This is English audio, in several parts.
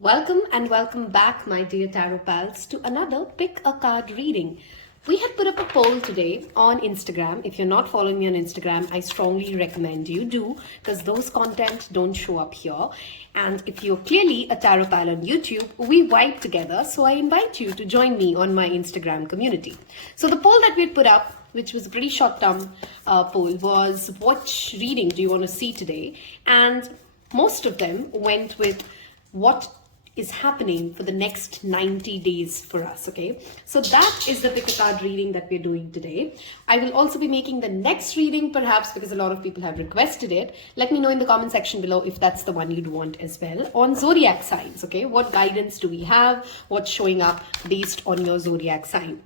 Welcome and welcome back, my dear Tarot pals, to another Pick a Card reading. We had put up a poll today on Instagram. If you're not following me on Instagram, I strongly recommend you do, because those content don't show up here. And if you're clearly a Tarot pal on YouTube, we vibe together. So I invite you to join me on my Instagram community. So the poll that we had put up, which was a pretty short-term poll, was which reading do you want to see today? And most of them went with what is happening for the next 90 days for us, okay? So that is the pick a card reading that we're doing today. I will also be making the next reading, perhaps because a lot of people have requested it. Let me know in the comment section below if that's the one you'd want as well, on zodiac signs, okay? What guidance do we have? What's showing up based on your zodiac sign?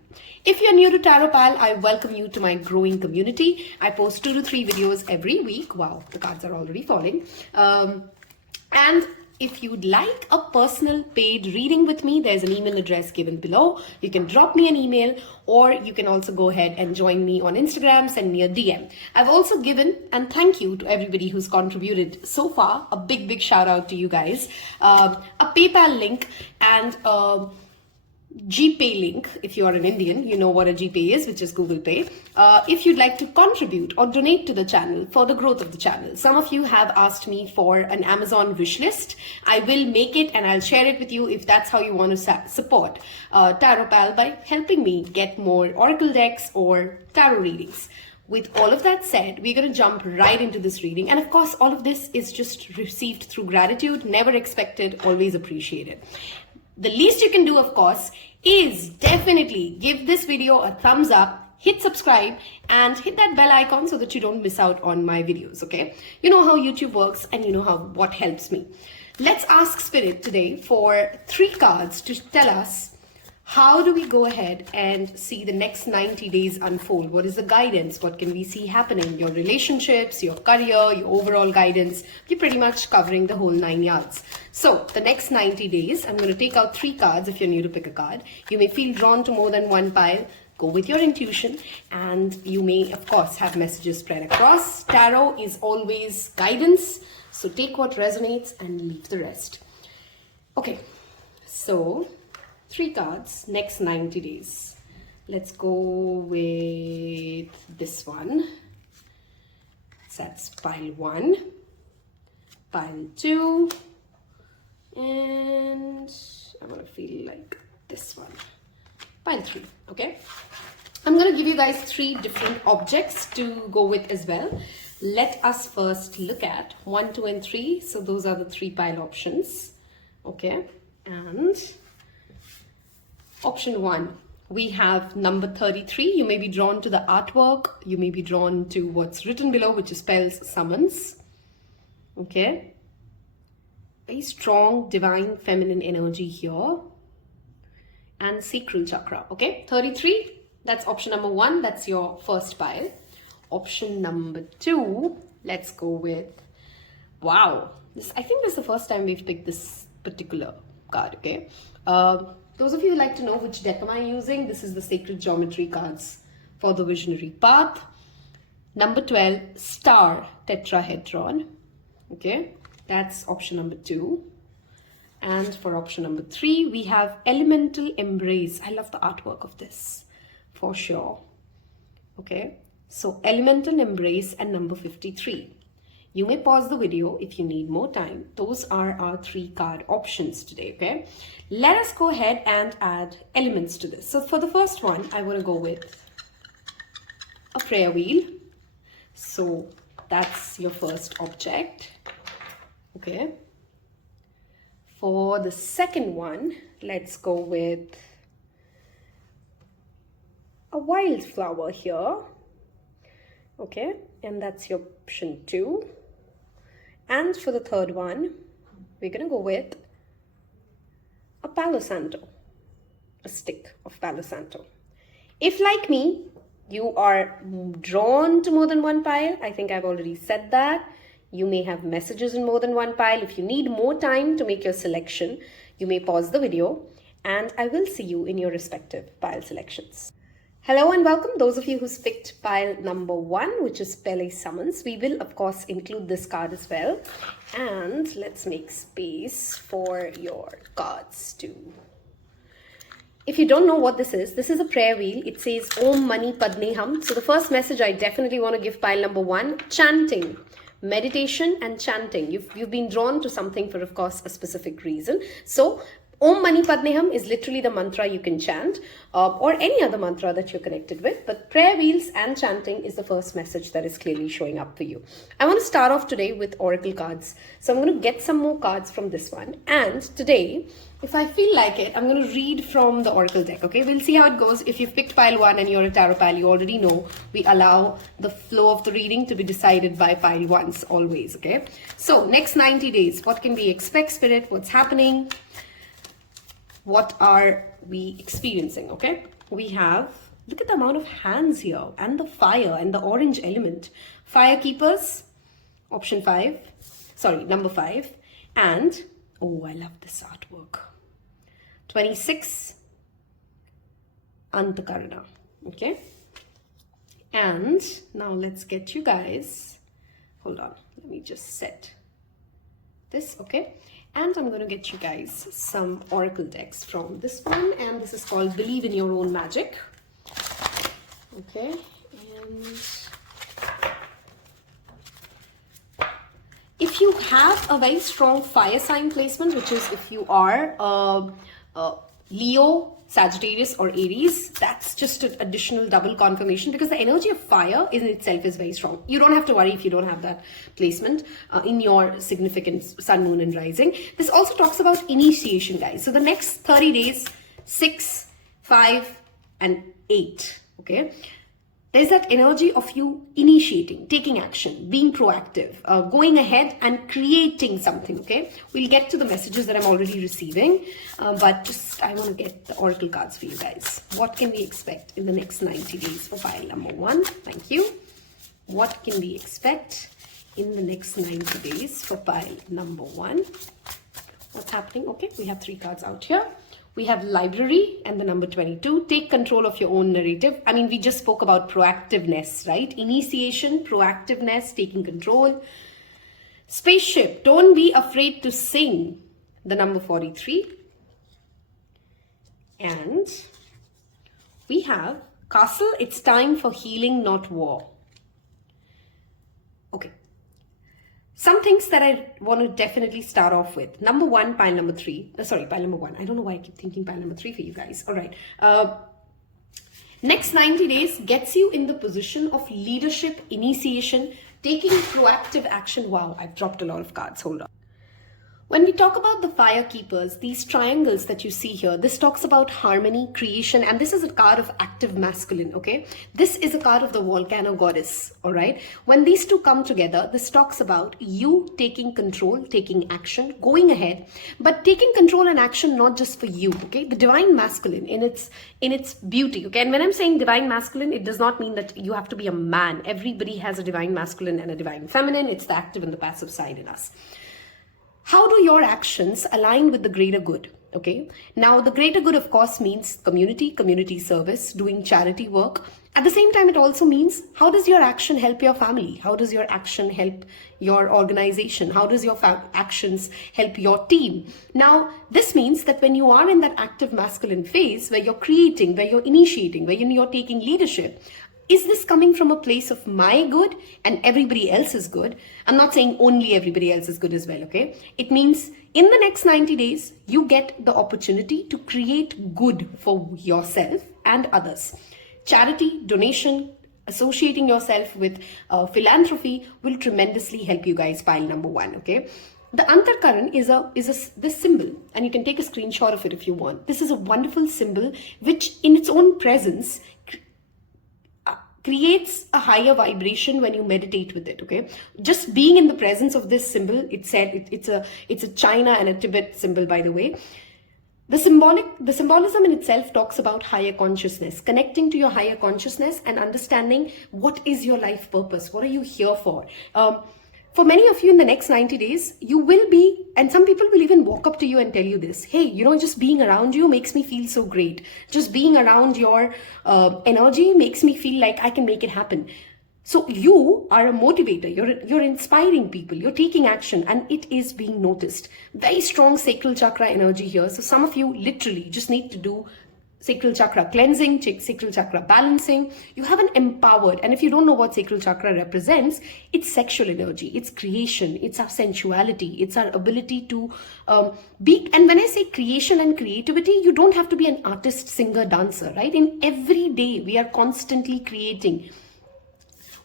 If you're new to Tarot Pal, I welcome you to my growing community. I post 2 to 3 videos every week. Wow, the cards are already falling. And if you'd like a personal paid reading with me, there's an email address given below. You can drop me an email, or you can also go ahead and join me on Instagram, send me a DM. I've also given, and thank you to everybody who's contributed so far, a big shout out to you guys, a PayPal link and GPay link. If you are an Indian, you know what a GPay is, which is Google Pay. If you'd like to contribute or donate to the channel for the growth of the channel. Some of you have asked me for an Amazon wish list. I will make it and I'll share it with you if that's how you want to support Tarot Pal by helping me get more Oracle decks or tarot readings. With all of that said, we're going to jump right into this reading. And of course, all of this is just received through gratitude, never expected, always appreciated. The least you can do, of course, is definitely give this video a thumbs up, hit subscribe, and hit that bell icon so that you don't miss out on my videos, okay? You know how YouTube works and you know what helps me. Let's ask Spirit today for 3 cards to tell us how do we go ahead and see the next 90 days unfold? What is the guidance? What can we see happening? Your relationships, your career, your overall guidance. You're pretty much covering the whole 9 yards. So the next 90 days, I'm going to take out 3 cards if you're new to pick a card. You may feel drawn to more than one pile. Go with your intuition, and you may, of course, have messages spread across. Tarot is always guidance. So take what resonates and leave the rest. Okay, so 3 cards, next 90 days. Let's go with this one. That's pile 1, pile 2, and I'm gonna feel like this one, pile 3, okay? I'm gonna give you guys 3 different objects to go with as well. Let us first look at 1, 2, and 3. So those are the 3 pile options, okay? And option 1, we have number 33. You may be drawn to the artwork. You may be drawn to what's written below, which is spells summons. Okay. Very strong divine feminine energy here. And sacral chakra. Okay. 33. That's option number 1. That's your first pile. Option number 2. Let's go with, wow. I think this is the first time we've picked this particular card. Okay. Those of you who like to know which deck am I using, this is the Sacred Geometry cards for the Visionary Path. Number 12, Star Tetrahedron. Okay, that's option number 2. And for option number 3, we have Elemental Embrace. I love the artwork of this, for sure. Okay, so Elemental Embrace and number 53. You may pause the video if you need more time. Those are our 3 card options today, okay? Let us go ahead and add elements to this. So for the first one, I want to go with a prayer wheel. So that's your first object, okay? For the second one, let's go with a wildflower here, okay? And that's your option 2. And for the third one, we're going to go with a Palo Santo, a stick of Palo Santo. If, like me, you are drawn to more than one pile, I think I've already said that. You may have messages in more than one pile. If you need more time to make your selection, you may pause the video, and I will see you in your respective pile selections. Hello and welcome, those of you who's picked pile number 1, which is Pele Summons. We will, of course, include this card as well. And let's make space for your cards too. If you don't know what this is a prayer wheel. It says Om Mani Padme Hum. So the first message I definitely want to give pile number 1, chanting. Meditation and chanting. You've been drawn to something for, of course, a specific reason. So Om Mani Padme Hum is literally the mantra you can chant, or any other mantra that you're connected with. But prayer wheels and chanting is the first message that is clearly showing up for you. I want to start off today with oracle cards. So I'm going to get some more cards from this one. And today, if I feel like it, I'm going to read from the oracle deck. Okay, we'll see how it goes. If you've picked pile 1 and you're a Taropal, you already know we allow the flow of the reading to be decided by pile 1s always. Okay, so next 90 days, what can we expect, Spirit? What's happening? What are we experiencing? Okay, we have, look at the amount of hands here, and the fire and the orange element. Fire keepers, option 5, sorry, number 5. And, oh, I love this artwork. 26, Antakarana. Okay, and now let's get you guys, hold on, let me just set this. Okay, and I'm going to get you guys some oracle decks from this one, and this is called Believe in Your Own Magic. Okay, and if you have a very strong fire sign placement, which is if you are Leo, Sagittarius or Aries, that's just an additional double confirmation, because the energy of fire in itself is very strong. You don't have to worry if you don't have that placement in your significant sun, moon and rising. This also talks about initiation, guys. So the next 30 days, 6, 5 and 8, okay? There's that energy of you initiating, taking action, being proactive, going ahead and creating something, okay? We'll get to the messages that I'm already receiving, but just I want to get the oracle cards for you guys. What can we expect in the next 90 days for pile number 1? Thank you. What can we expect in the next 90 days for pile number 1? What's happening? Okay, we have 3 cards out here. We have library and the number 22. Take control of your own narrative. I mean, we just spoke about proactiveness, right? Initiation, proactiveness, taking control. Spaceship. Don't be afraid to sing. The number 43. And we have castle. It's time for healing, not war. Okay. Some things that I want to definitely start off with. Number 1, pile number 3. Pile number 1. I don't know why I keep thinking pile number 3 for you guys. All right. Next 90 days gets you in the position of leadership, initiation, taking proactive action. Wow, I've dropped a lot of cards. Hold on. When we talk about the fire keepers, these triangles that you see here, this talks about harmony, creation, and this is a card of active masculine, okay? This is a card of the volcano goddess, all right? When these two come together, this talks about you taking control, taking action, going ahead, but taking control and action not just for you, okay? The divine masculine in its beauty, okay? And when I'm saying divine masculine, it does not mean that you have to be a man. Everybody has a divine masculine and a divine feminine. It's the active and the passive side in us. How do your actions align with the greater good? Okay. Now, the greater good, of course, means community service, doing charity work. At the same time, it also means how does your action help your family? How does your action help your organization? How does your actions help your team? Now, this means that when you are in that active masculine phase where you're creating, where you're initiating, where you're taking leadership, is this coming from a place of my good and everybody else is good? I'm not saying only everybody else is good as well, okay? It means in the next 90 days, you get the opportunity to create good for yourself and others. Charity, donation, associating yourself with philanthropy will tremendously help you guys, pile number 1, okay? The Antarkaran is this symbol, and you can take a screenshot of it if you want. This is a wonderful symbol which in its own presence creates a higher vibration when you meditate with it, okay? Just being in the presence of this symbol, it's a China and a Tibet symbol, by the way. The symbolism in itself talks about higher consciousness, connecting to your higher consciousness and understanding what is your life purpose, what are you here for. For many of you in the next 90 days, you will be, and some people will even walk up to you and tell you this, hey, you know, just being around you makes me feel so great. Just being around your energy makes me feel like I can make it happen. So you are a motivator, you're inspiring people, you're taking action, and it is being noticed. Very strong sacral chakra energy here. So some of you literally just need to do sacral chakra cleansing, sacral chakra balancing. You have an empowered, and if you don't know what sacral chakra represents, it's sexual energy, it's creation, it's our sensuality, it's our ability to be. And when I say creation and creativity, you don't have to be an artist, singer, dancer, right? In every day, we are constantly creating.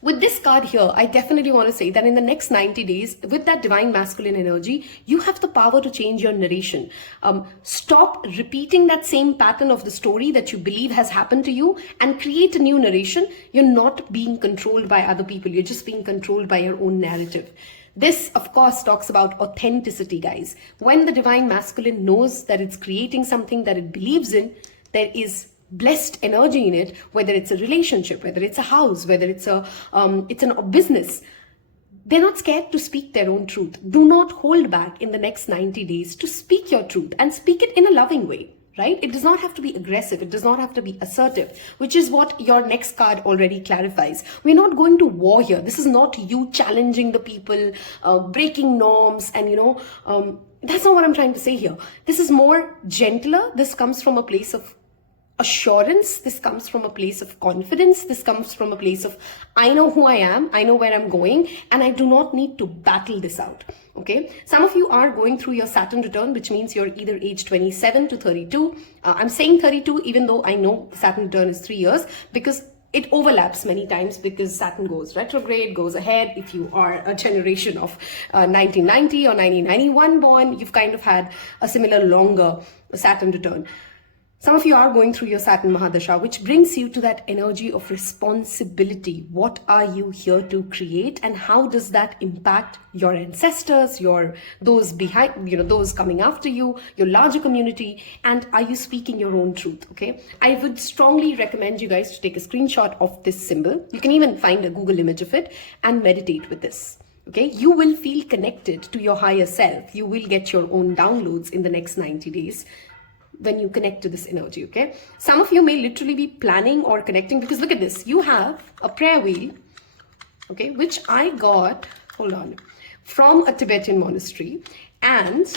With this card here, I definitely want to say that in the next 90 days, with that divine masculine energy, you have the power to change your narration. Stop repeating that same pattern of the story that you believe has happened to you and create a new narration. You're not being controlled by other people. You're just being controlled by your own narrative. This, of course, talks about authenticity, guys. When the divine masculine knows that it's creating something that it believes in, there is blessed energy in it, whether it's a relationship, whether it's a house, whether it's a business. They're not scared to speak their own truth. Do not hold back in the next 90 days to speak your truth, and speak it in a loving way, right? It does not have to be aggressive. It does not have to be assertive, which is what your next card already clarifies. We're not going to war here. This is not you challenging the people, breaking norms, and that's not what I'm trying to say here. This is more gentler. This comes from a place of assurance. This comes from a place of confidence. This comes from a place of, I know who I am, I know where I'm going, and I do not need to battle this out. Okay, some of you are going through your Saturn return, which means you're either age 27 to 32. I'm saying 32 even though I know Saturn return is 3 years, because it overlaps many times, because Saturn goes retrograde, goes ahead. If you are a generation of 1990 or 1991 born, you've kind of had a similar longer Saturn return. Some of you are going through your Saturn Mahadasha, which brings you to that energy of responsibility. What are you here to create, and how does that impact your ancestors, those behind, those coming after you, your larger community, and are you speaking your own truth? Okay, I would strongly recommend you guys to take a screenshot of this symbol. You can even find a Google image of it and meditate with this. Okay, you will feel connected to your higher self. You will get your own downloads in the next 90 days. When you connect to this energy, okay? Some of you may literally be planning or connecting, because look at this. You have a prayer wheel, okay, which I got, hold on, from a Tibetan monastery, and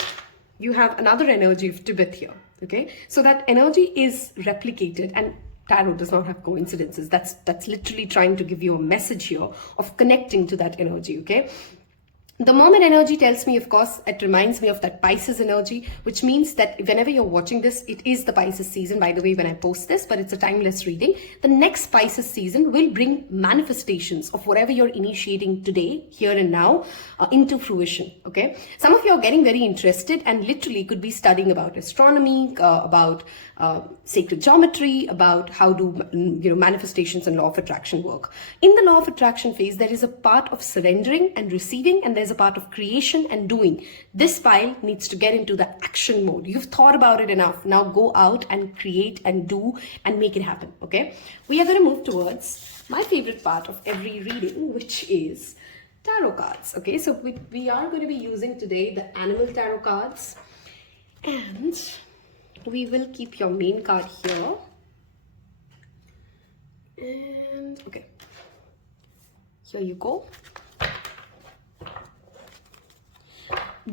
you have another energy of Tibet here, okay? So that energy is replicated, and tarot does not have coincidences. That's literally trying to give you a message here of connecting to that energy, okay? The Mermaid energy tells me, of course, it reminds me of that Pisces energy, which means that whenever you're watching this, it is the Pisces season, by the way, when I post this, but it's a timeless reading. The next Pisces season will bring manifestations of whatever you're initiating today, here and now, into fruition, okay? Some of you are getting very interested and literally could be studying about astronomy, about sacred geometry, about how do manifestations and law of attraction work. In the law of attraction phase, there is a part of surrendering and receiving, and there's a part of creation and doing. This pile needs to get into the action mode. You've thought about it enough. Now go out and create and do and make it happen, okay? We are going to move towards my favorite part of every reading, which is tarot cards, okay? So we are going to be using today the animal tarot cards, and we will keep your main card here. And okay, here you go.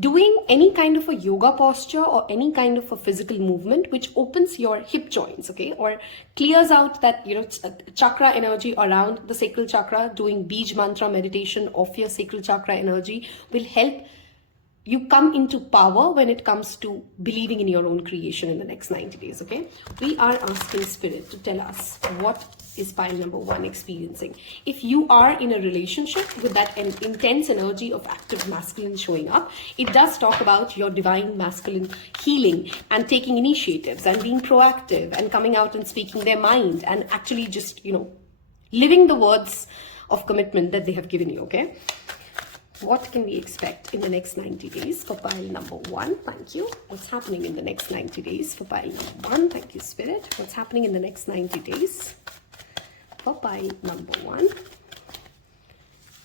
Doing any kind of a yoga posture or any kind of a physical movement which opens your hip joints, okay, or clears out that chakra energy around the sacral chakra. Doing Bij mantra meditation of your sacral chakra energy will help you come into power when it comes to believing in your own creation in the next 90 days, okay? We are asking Spirit to tell us what is pile number 1 experiencing. If you are in a relationship with that intense energy of active masculine showing up, it does talk about your divine masculine healing and taking initiatives and being proactive and coming out and speaking their mind and actually just, living the words of commitment that they have given you, okay? What can we expect in the next 90 days for pile number 1? Thank you. What's happening in the next 90 days for pile number 1? Thank you, Spirit. What's happening in the next 90 days for pile number 1?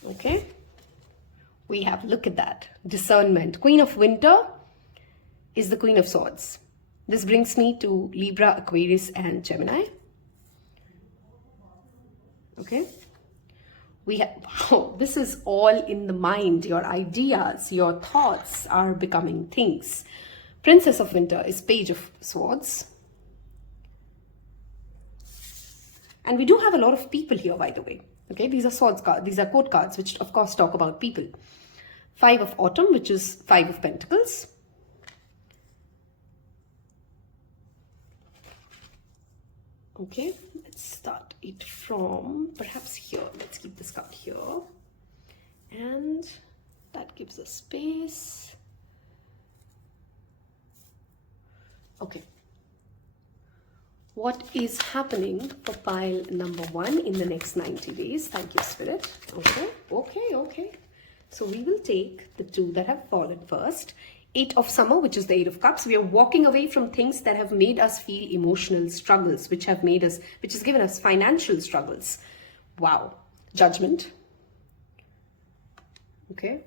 Okay. We have, look at that, discernment. Queen of Winter is the Queen of Swords. This brings me to Libra, Aquarius, and Gemini. Okay. We have, wow, this is all in the mind. Your ideas, your thoughts are becoming things. Princess of Winter is Page of Swords. And we do have a lot of people here, by the way. Okay, these are swords cards. These are court cards, which of course talk about people. Five of Autumn, which is Five of Pentacles. Okay, let's start it from perhaps here. Let's keep this card here. And that gives us space. Okay. What is happening for pile number 1 in the next 90 days? Thank you, Spirit. Okay. So we will take the 2 that have fallen first. 8 of Summer, which is the 8 of Cups. We are walking away from things that have made us feel emotional struggles, which has given us financial struggles. Wow. Judgment. Okay.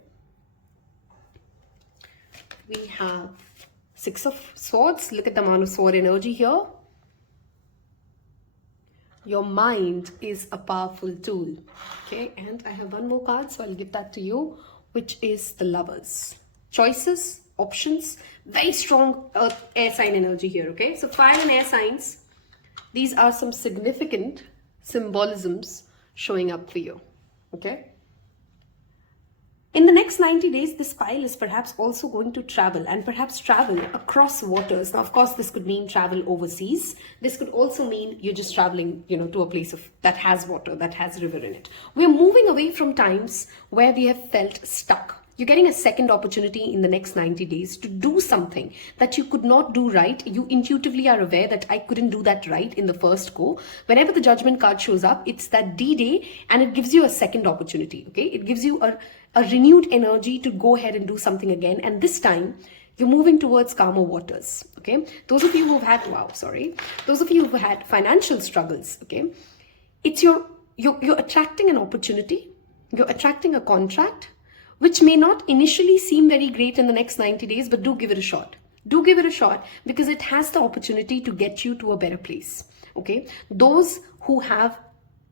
We have 6 of Swords. Look at the amount of sword energy here. Your mind is a powerful tool. Okay, and I have one more card, so I'll give that to you, which is the Lovers. Choices, options, very strong earth, air sign energy here. Okay, so fire and air signs, these are some significant symbolisms showing up for you. Okay. In the next 90 days, this pile is perhaps also going to travel, and perhaps travel across waters. Now, of course, this could mean travel overseas. This could also mean you're just traveling, to a place that has water, that has river in it. We're moving away from times where we have felt stuck. You're getting a second opportunity in the next 90 days to do something that you could not do right. You intuitively are aware that I couldn't do that right in the first go. Whenever the Judgment card shows up, it's that D-Day, and it gives you a second opportunity. Okay, it gives you a renewed energy to go ahead and do something again. And this time you're moving towards calmer waters. Okay, those of you who've had those of you who've had financial struggles, okay, it's you're attracting an opportunity, you're attracting a contract, which may not initially seem very great in the next 90 days, but do give it a shot. Do give it a shot, because it has the opportunity to get you to a better place. Okay, those who have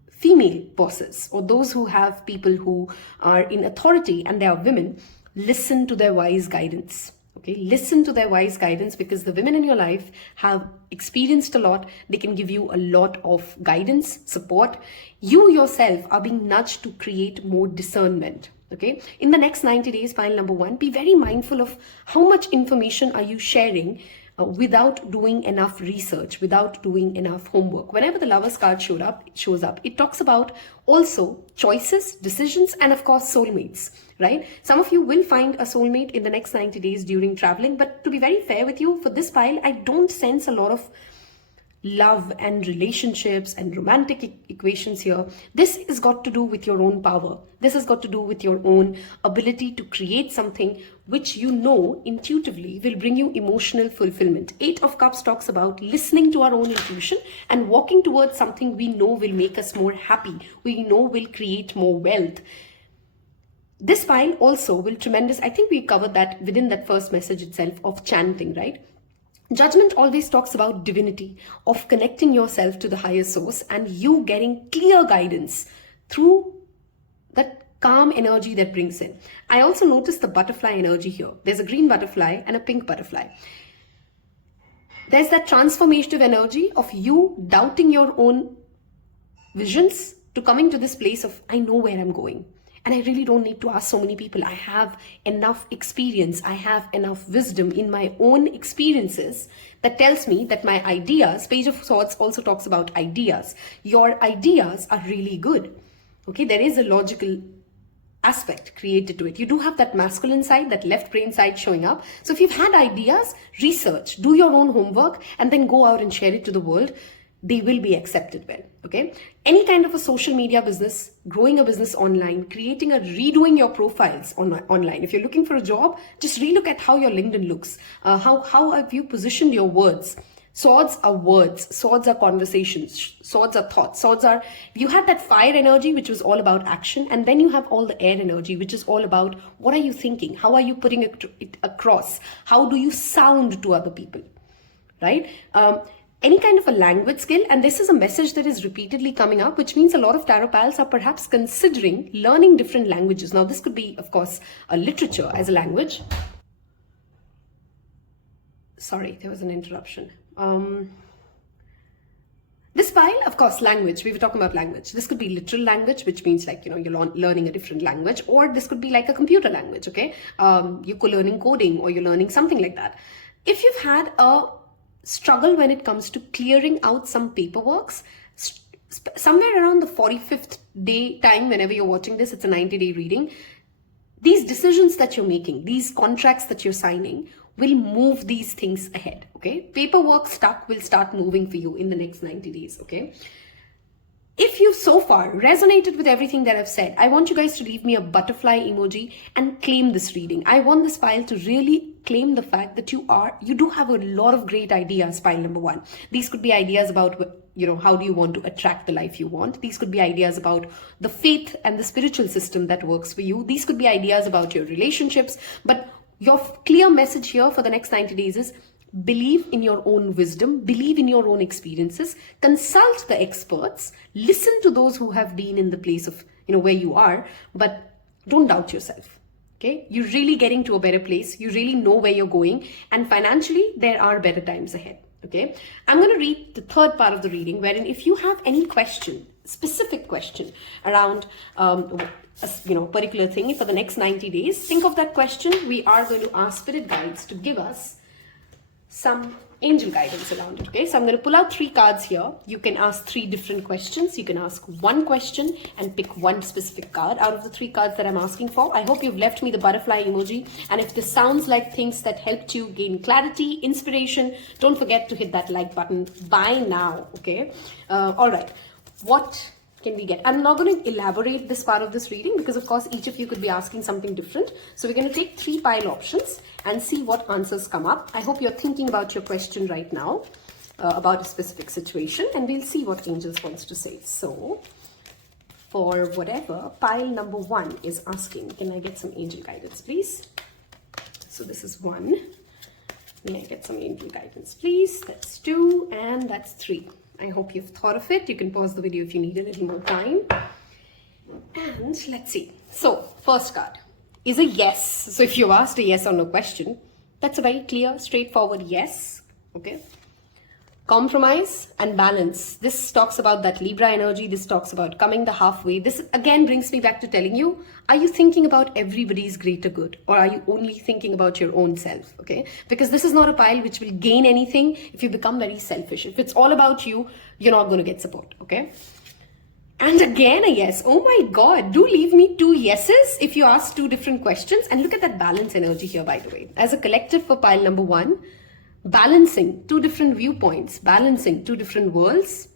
female bosses, or those who have people who are in authority and they are women, listen to their wise guidance. Okay, listen to their wise guidance, because the women in your life have experienced a lot. They can give you a lot of guidance, support. You yourself are being nudged to create more discernment. Okay, in the next 90 days, pile number 1, be very mindful of how much information are you sharing without doing enough research, without doing enough homework. Whenever the Lovers card shows up, it talks about also choices, decisions, and of course soulmates, right? Some of you will find a soulmate in the next 90 days during traveling, but to be very fair with you, for this pile, I don't sense a lot of love and relationships and romantic equations here. This has got to do with your own power. This has got to do with your own ability to create something which intuitively will bring you emotional fulfillment. 8 of Cups talks about listening to our own intuition and walking towards something we know will make us more happy, we know will create more wealth. This pile also will I think we covered that within that first message itself of chanting, right? Judgment always talks about divinity, of connecting yourself to the higher source and you getting clear guidance through that calm energy that brings in. I also noticed the butterfly energy here. There's a green butterfly and a pink butterfly. There's that transformative energy of you doubting your own visions to coming to this place of, I know where I'm going. And I really don't need to ask so many people. I have enough experience. I have enough wisdom in my own experiences that tells me that my ideas, Page of Swords also talks about ideas. Your ideas are really good. Okay, there is a logical aspect created to it. You do have that masculine side, that left brain side showing up. So if you've had ideas, research, do your own homework, and then go out and share it to the world. They will be accepted well. Okay, any kind of a social media business, growing a business online, redoing your profiles online. If you're looking for a job, just relook at how your LinkedIn looks. How have you positioned your words? Swords are words, swords are conversations, swords are thoughts, swords are, you had that fire energy, which was all about action, and then you have all the air energy, which is all about what are you thinking? How are you putting it across? How do you sound to other people, right? Any kind of a language skill, and this is a message that is repeatedly coming up, which means a lot of tarot pals are perhaps considering learning different languages. Now, this could be, of course, a literature as a language. Sorry, there was an interruption. This pile, of course, language. We were talking about language. This could be literal language, which means like, you're learning a different language, or this could be like a computer language, okay? You're learning coding, or you're learning something like that. If you've had a struggle when it comes to clearing out some paperworks, somewhere around the 45th day time, whenever you're watching this, it's a 90-day reading. These decisions that you're making, these contracts that you're signing, will move these things ahead, okay? Paperwork stuck will start moving for you in the next 90 days, okay? If you so far resonated with everything that I've said, I want you guys to leave me a butterfly emoji and claim this reading. I want this pile to really claim the fact that you do have a lot of great ideas, pile number one. These could be ideas about, how do you want to attract the life you want? These could be ideas about the faith and the spiritual system that works for you. These could be ideas about your relationships, but your clear message here for the next 90 days is believe in your own wisdom, believe in your own experiences, consult the experts, listen to those who have been in the place of, where you are, but don't doubt yourself. Okay, you're really getting to a better place. You really know where you're going, and financially there are better times ahead. Okay, I'm going to read the third part of the reading, wherein if you have any question, specific question around particular thing for the next 90 days, think of that question. We are going to ask spirit guides to give us some angel guidance around it. Okay, so I'm going to pull out 3 cards here. You can ask 3 different questions. You can ask one question and pick one specific card out of the 3 cards that I'm asking for. I hope you've left me the butterfly emoji, and if this sounds like things that helped you gain clarity, inspiration, don't forget to hit that like button by now. Okay, all right, what can we get? I'm not going to elaborate this part of this reading because, of course, each of you could be asking something different. So we're going to take 3 pile options and see what answers come up. I hope you're thinking about your question right now, about a specific situation, and we'll see what angels wants to say. So for whatever, pile number 1 is asking, can I get some angel guidance, please? So this is 1. May I get some angel guidance, please? That's 2, and that's 3. I hope you've thought of it. You can pause the video if you need a little more time. And let's see. So, first card is a yes. So, if you asked a yes or no question, that's a very clear, straightforward yes. Okay. Compromise and balance. This talks about that Libra energy. This talks about coming the halfway. This again brings me back to telling you, are you thinking about everybody's greater good, or are you only thinking about your own self? Okay, because this is not a pile which will gain anything if you become very selfish. If it's all about you, you're not going to get support. Okay. And again a yes. Oh my God, do leave me 2 yeses if you ask 2 different questions. And look at that balance energy here, by the way. As a collective for pile number 1, balancing 2 different viewpoints, balancing 2 different worlds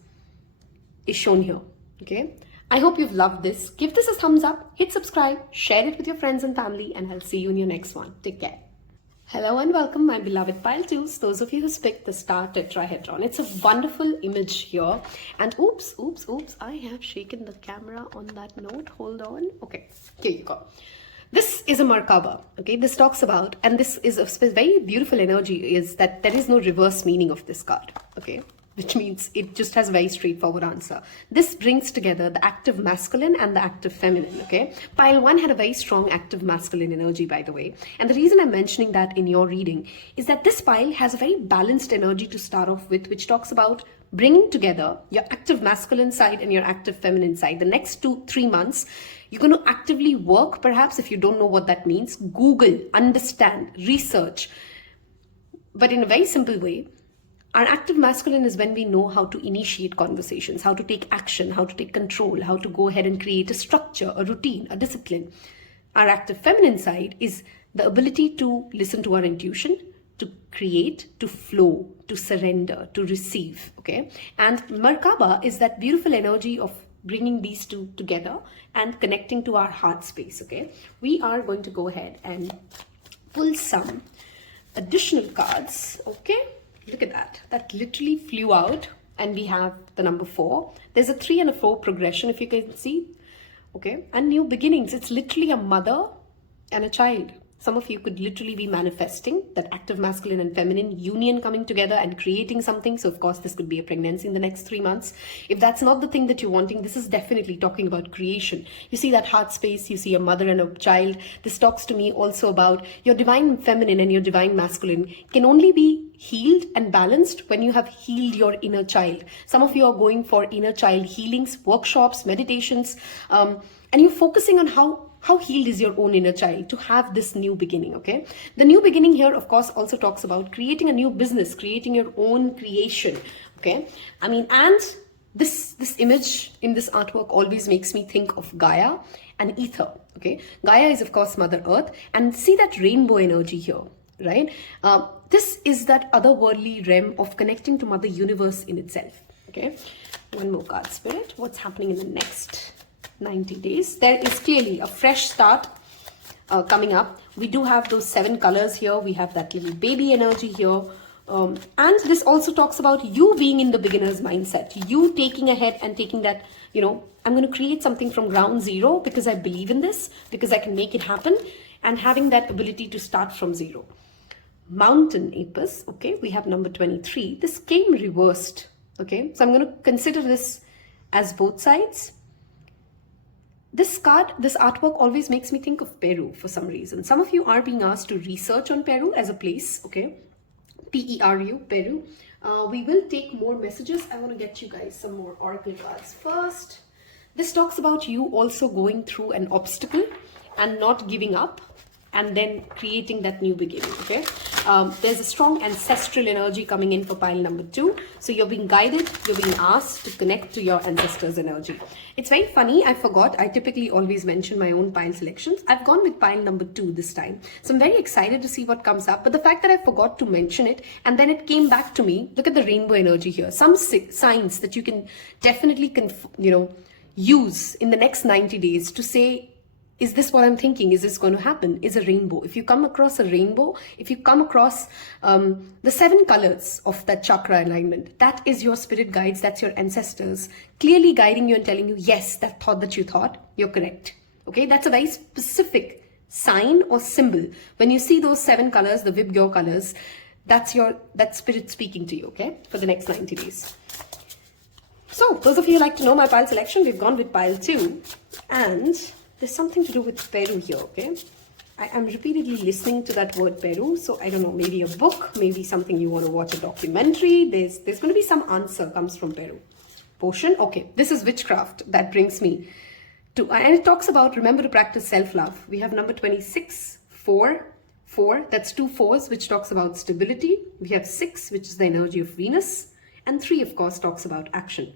is shown here. Okay, I hope you've loved this. Give this a thumbs up, hit subscribe, share it with your friends and family, and I'll see you in your next one. Take care. Hello and welcome, my beloved pile 2s, those of you who picked the star tetrahedron. It's a wonderful image here, and oops, I have shaken the camera on that note. Hold on. Okay, here you go. This is a Merkaba, okay? This talks about, and this is a very beautiful energy, is that there is no reverse meaning of this card, okay? Which means it just has a very straightforward answer. This brings together the active masculine and the active feminine, okay? Pile 1 had a very strong active masculine energy, by the way. And the reason I'm mentioning that in your reading is that this pile has a very balanced energy to start off with, which talks about bringing together your active masculine side and your active feminine side. The next 2-3 months, you're going to actively work, perhaps, if you don't know what that means. Google, understand, research. But in a very simple way, our active masculine is when we know how to initiate conversations, how to take action, how to take control, how to go ahead and create a structure, a routine, a discipline. Our active feminine side is the ability to listen to our intuition, to create, to flow, to surrender, to receive, okay? And Merkaba is that beautiful energy of bringing these 2 together and connecting to our heart space, okay? We are going to go ahead and pull some additional cards, okay? Look at that. That literally flew out, and we have the number 4. There's a 3 and a 4 progression, if you can see. Okay, and new beginnings. It's literally a mother and a child. Some of you could literally be manifesting that active masculine and feminine union coming together and creating something. So of course, this could be a pregnancy in the next 3 months. If that's not the thing that you're wanting, this is definitely talking about creation. You see that heart space, you see a mother and a child. This talks to me also about your divine feminine and your divine masculine can only be healed and balanced when you have healed your inner child. Some of you are going for inner child healings, workshops, meditations, and you're focusing on how healed is your own inner child to have this new beginning, okay? The new beginning here, of course, also talks about creating a new business, creating your own creation, okay? I mean, and this image in this artwork always makes me think of Gaia and ether, okay? Gaia is, of course, Mother Earth, and see that rainbow energy here, right? This is that otherworldly realm of connecting to Mother Universe in itself, okay? One more card, Spirit. What's happening in the next 90 days? There is clearly a fresh start coming up. We do have those 7 colors here. We have that little baby energy here. And this also talks about you being in the beginner's mindset. You taking ahead and taking that, you know, I'm going to create something from ground zero because I believe in this, because I can make it happen, and having that ability to start from zero. Mountain Apis, okay, we have number 23. This came reversed, okay? So I'm going to consider this as both sides. This card, this artwork always makes me think of Peru for some reason. Some of you are being asked to research on Peru as a place, okay? P-E-R-U, Peru. We will take more messages. I want to get you guys some more oracle cards first. This talks about you also going through an obstacle and not giving up, and then creating that new beginning, okay? There's a strong ancestral energy coming in for pile number 2. So you're being guided, you're being asked to connect to your ancestors' energy. It's very funny, I forgot, I typically always mention my own pile selections. I've gone with pile number 2 this time. So I'm very excited to see what comes up. But the fact that I forgot to mention it, and then it came back to me, look at the rainbow energy here. Some signs that you can definitely, use in the next 90 days to say, is this what I'm thinking? Is this going to happen? Is a rainbow. If you come across a rainbow, if you come across the 7 colors of that chakra alignment, that is your spirit guides, that's your ancestors, clearly guiding you and telling you, yes, that thought that you thought, you're correct. Okay, that's a very specific sign or symbol. When you see those 7 colors, the Vibgyor colors, that's spirit speaking to you, okay, for the next 90 days. So, those of you who like to know my pile selection, we've gone with pile 2, and there's something to do with Peru here, okay? I am repeatedly listening to that word Peru, so I don't know, maybe a book, maybe something you want to watch a documentary. There's going to be some answer comes from Peru. Potion, okay, this is witchcraft. That brings me to, and it talks about, remember to practice self-love. We have number 26, 4, that's 2 4s, which talks about stability. We have 6, which is the energy of Venus, and 3, of course, talks about action.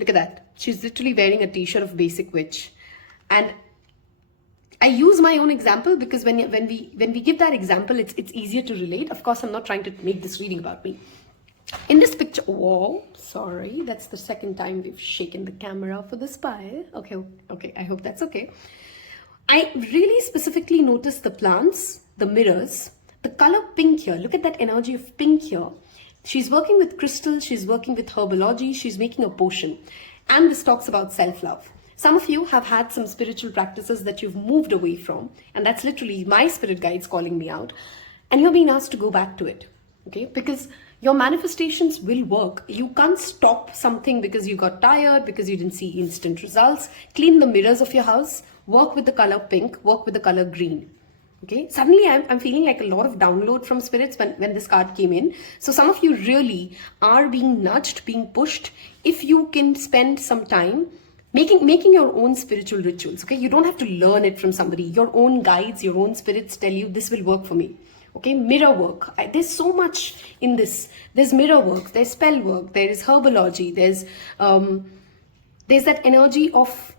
Look at that. She's literally wearing a t-shirt of Basic Witch. And I use my own example because when we give that example, it's easier to relate. Of course, I'm not trying to make this reading about me. In this picture, whoa, sorry, that's the second time we've shaken the camera for this pile. Okay, I hope that's okay. I really specifically noticed the plants, the mirrors, the color pink here. Look at that energy of pink here. She's working with crystals, she's working with herbology, she's making a potion. And this talks about self-love. Some of you have had some spiritual practices that you've moved away from, and that's literally my spirit guides calling me out, and you're being asked to go back to it, okay? Because your manifestations will work. You can't stop something because you got tired, because you didn't see instant results. Clean the mirrors of your house, work with the color pink, work with the color green. Okay, suddenly I'm feeling like a lot of download from spirits when this card came in. So some of you really are being nudged, being pushed. If you can spend some time making your own spiritual rituals, okay? You don't have to learn it from somebody. Your own guides, your own spirits tell you this will work for me, okay? Mirror work. There's so much in this. There's mirror work, there's spell work, there is herbology, there's that energy of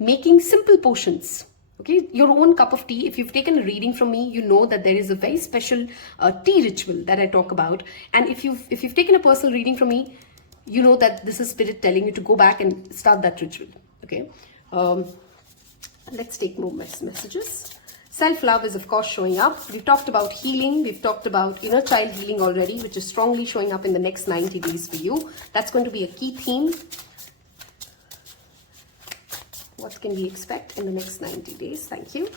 making simple potions, okay? Your own cup of tea. If you've taken a reading from me, you know that there is a very special tea ritual that I talk about. And if you've taken a personal reading from me, you know that this is spirit telling you to go back and start that ritual, okay? Let's take more messages. Self-love is of course showing up. We've talked about healing. We've talked about inner child healing already, which is strongly showing up in the next 90 days for you. That's going to be a key theme. What can we expect in the next 90 days? Thank you.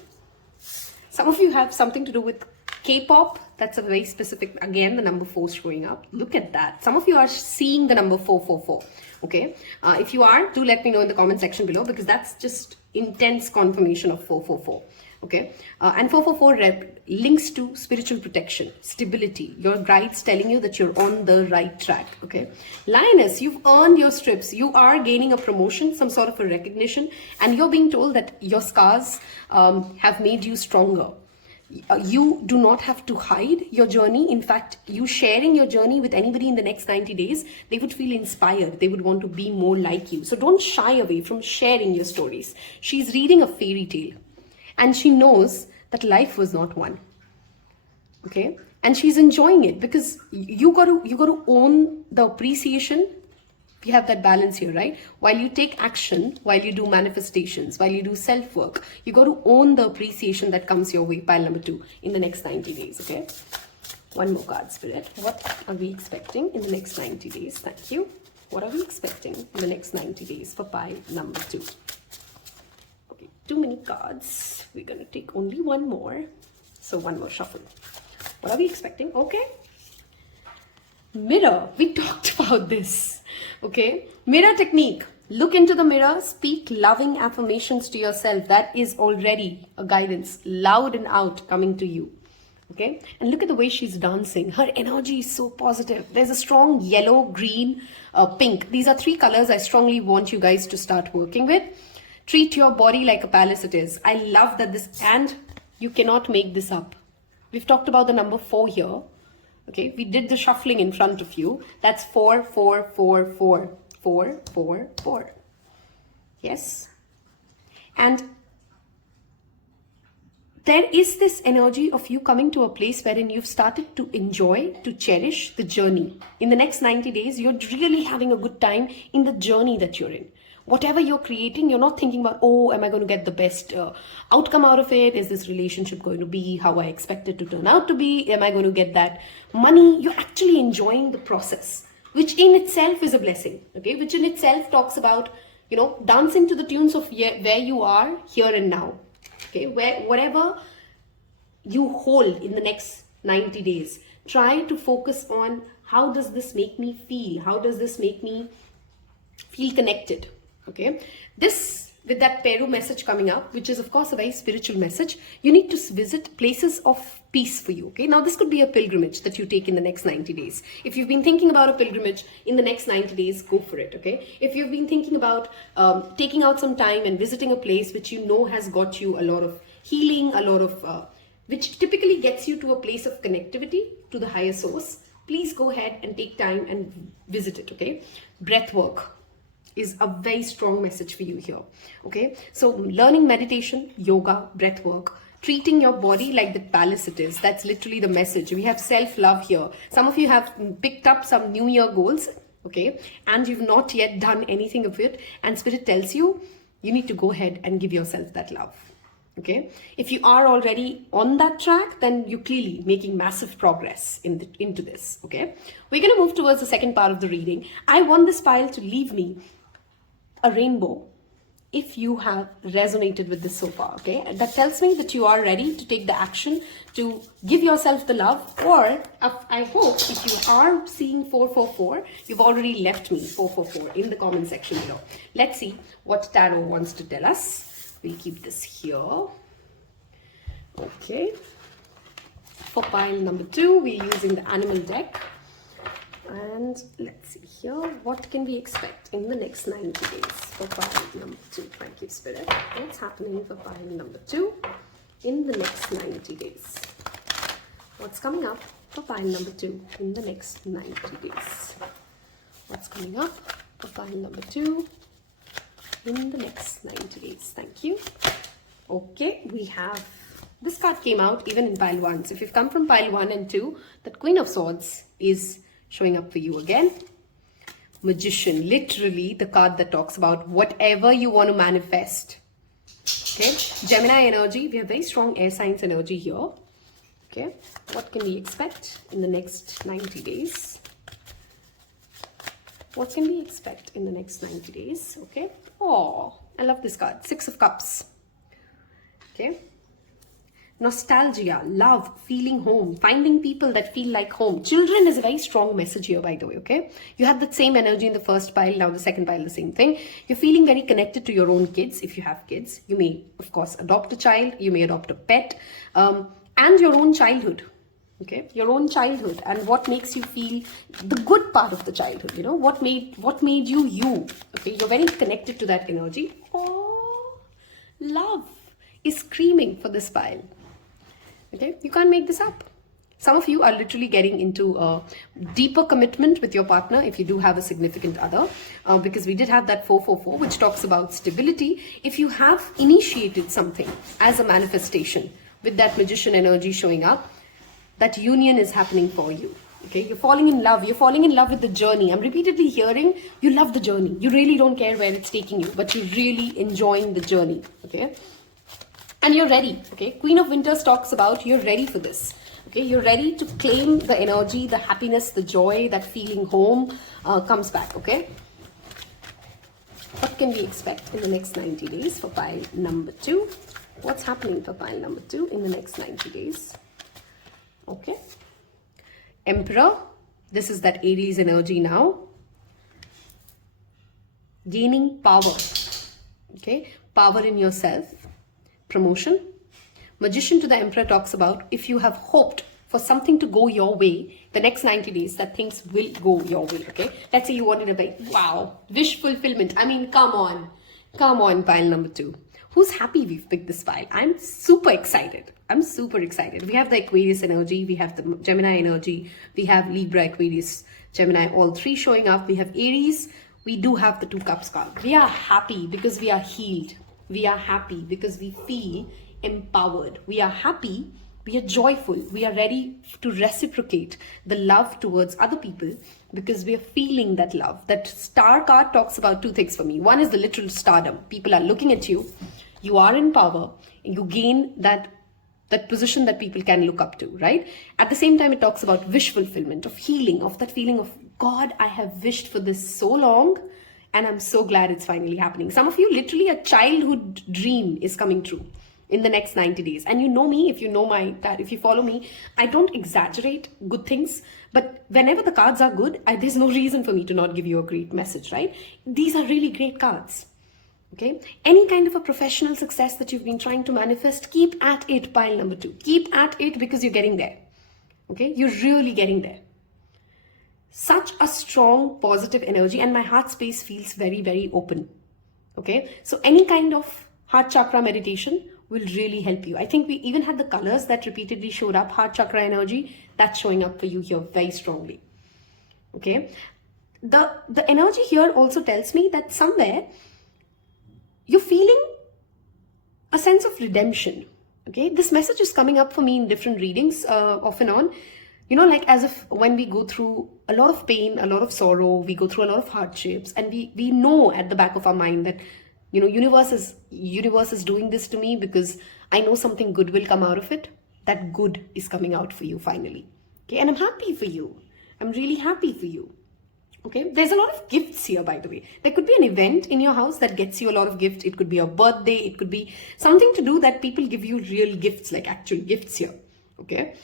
Some of you have something to do with K-pop. That's a very specific, again, the number 4 showing up. Look at that. Some of you are seeing the number 444. Okay. If you are, do let me know in the comment section below, because that's just intense confirmation of 444. Okay. And 444 links to spiritual protection, stability. Your guides telling you that you're on the right track. Okay. Lioness, you've earned your strips. You are gaining a promotion, some sort of a recognition, and you're being told that your scars have made you stronger. You do not have to hide your journey. In fact, you sharing your journey with anybody in the next 90 days, they would feel inspired. They would want to be more like you. So don't shy away from sharing your stories. She's reading a fairy tale, and she knows that life was not one. Okay? And she's enjoying it, because you got to own the appreciation. You have that balance here, right? While you take action, while you do manifestations, while you do self-work, you got to own the appreciation that comes your way, pile number 2, in the next 90 days, okay? One more card, Spirit. What are we expecting in the next 90 days? Thank you. What are we expecting in the next 90 days for pile number 2? Okay, too many cards. We're going to take only one more. So one more shuffle. What are we expecting? Okay. Mirror. We talked about this. Okay, mirror technique. Look into the mirror, speak loving affirmations to yourself. That is already a guidance, loud and out, coming to you. Okay, and look at the way she's dancing. Her energy is so positive. There's a strong yellow, green, pink. These are 3 colors I strongly want you guys to start working with. Treat your body like a palace it is. I love that this, and you cannot make this up. We've talked about the number 4 here. Okay, we did the shuffling in front of you. That's 4, 4, 4, 4, 4, 4, 4. Yes. And there is this energy of you coming to a place wherein you've started to enjoy, to cherish the journey. In the next 90 days, you're really having a good time in the journey that you're in. Whatever you're creating, you're not thinking about, oh, am I going to get the best outcome out of it? Is this relationship going to be how I expect it to turn out to be? Am I going to get that money? You're actually enjoying the process, which in itself is a blessing, okay? Which in itself talks about, you know, dancing to the tunes of where you are here and now, okay? Whatever you hold in the next 90 days, try to focus on, how does this make me feel? How does this make me feel connected? Okay, this, with that Peru message coming up, which is of course a very spiritual message, you need to visit places of peace for you. Okay, now this could be a pilgrimage that you take in the next 90 days. If you've been thinking about a pilgrimage in the next 90 days, go for it. Okay, if you've been thinking about taking out some time and visiting a place which you know has got you a lot of healing, a lot of which typically gets you to a place of connectivity to the higher source, please go ahead and take time and visit it. Okay, breath work is a very strong message for you here. Okay, so learning meditation, yoga, breath work, treating your body like the palace it is. That's literally the message. We have self-love here. Some of you have picked up some New Year goals, okay, and you've not yet done anything of it, and Spirit tells you, you need to go ahead and give yourself that love. Okay, if you are already on that track, then you're clearly making massive progress into this. Okay, we're going to move towards the second part of the reading. I want this pile to leave me a rainbow if you have resonated with this so far. Okay, and that tells me that you are ready to take the action to give yourself the love, or I hope if you are seeing 444, you've already left me 444 in the comment section below. Let's see what Tarot wants to tell us. We'll keep this here. Okay, for pile number 2, we're using the animal deck. And let's see here, what can we expect in the next 90 days for pile number 2? Thank you, Spirit. What's happening for pile number 2 in the next 90 days? What's coming up for pile number 2 in the next 90 days? What's coming up for pile number 2 in the next 90 days? Thank you. Okay, we have, this card came out even in pile 1. So if you've come from pile 1 and 2, that Queen of Swords is showing up for you again. Magician, literally the card that talks about whatever you want to manifest, Okay, Gemini energy, we have very strong air signs energy here. Okay, what can we expect in the next 90 days? What can we expect in the next 90 days? Okay, oh, I love this card, 6 of Cups. Okay, nostalgia, love, feeling home, finding people that feel like home. Children is a very strong message here, by the way. Okay, you had that same energy in the first pile, now the second pile, the same thing. You're feeling very connected to your own kids. If you have kids, you may of course adopt a child, you may adopt a pet, and your own childhood. Okay, your own childhood, and what makes you feel the good part of the childhood, you know, what made you you. Okay, you're very connected to that energy. Oh, love is screaming for this pile. Okay, you can't make this up. Some of you are literally getting into a deeper commitment with your partner if you do have a significant other, because we did have that 444, which talks about stability. If you have initiated something as a manifestation with that magician energy showing up, that union is happening for you. Okay, you're falling in love. You're falling in love with the journey. I'm repeatedly hearing you love the journey. You really don't care where it's taking you, but you're really enjoying the journey. Okay, and you're ready. Okay, Queen of Winters talks about you're ready for this. Okay, you're ready to claim the energy, the happiness, the joy, that feeling home comes back. Okay, what can we expect in the next 90 days for pile number 2? What's happening for pile number 2 in the next 90 days? Okay, Emperor, this is that Aries energy now. Gaining power. Okay, power in yourself. Promotion. Magician to the Emperor talks about if you have hoped for something to go your way, the next 90 days, that things will go your way. Okay, let's say you wanted a very, wow, wish fulfillment. I mean, come on, pile number 2. Who's happy we've picked this pile? I'm super excited. We have the Aquarius energy, we have the Gemini energy, we have Libra, Aquarius, Gemini, all 3 showing up. We have Aries, we do have the 2 Cups card. We are happy because we are healed. We are happy because we feel empowered. We are happy, we are joyful, we are ready to reciprocate the love towards other people because we are feeling that love. That Star card talks about 2 things for me. One is the literal stardom. People are looking at you, you are in power, and you gain that position that people can look up to, right? At the same time, it talks about wish fulfillment, of healing, of that feeling of, God, I have wished for this so long, and I'm so glad it's finally happening. Some of you, literally a childhood dream is coming true in the next 90 days. And you know me, if you know if you follow me, I don't exaggerate good things, but whenever the cards are good, there's no reason for me to not give you a great message, right? These are really great cards. Okay, any kind of a professional success that you've been trying to manifest, keep at it, pile number 2. Keep at it because you're getting there. Okay, you're really getting there. Such a strong positive energy, and my heart space feels very, very open. Okay, so any kind of heart chakra meditation will really help you. I think we even had the colors that repeatedly showed up, heart chakra energy, that's showing up for you here very strongly. Okay, the energy here also tells me that somewhere you're feeling a sense of redemption. Okay, this message is coming up for me in different readings off and on. You know, like as if when we go through a lot of pain, a lot of sorrow, we go through a lot of hardships, and we know at the back of our mind that, you know, universe is doing this to me because I know something good will come out of it. That good is coming out for you finally. Okay, and I'm happy for you. I'm really happy for you. Okay, there's a lot of gifts here, by the way. There could be an event in your house that gets you a lot of gifts. It could be a birthday. It could be something to do that people give you real gifts, like actual gifts here. Okay.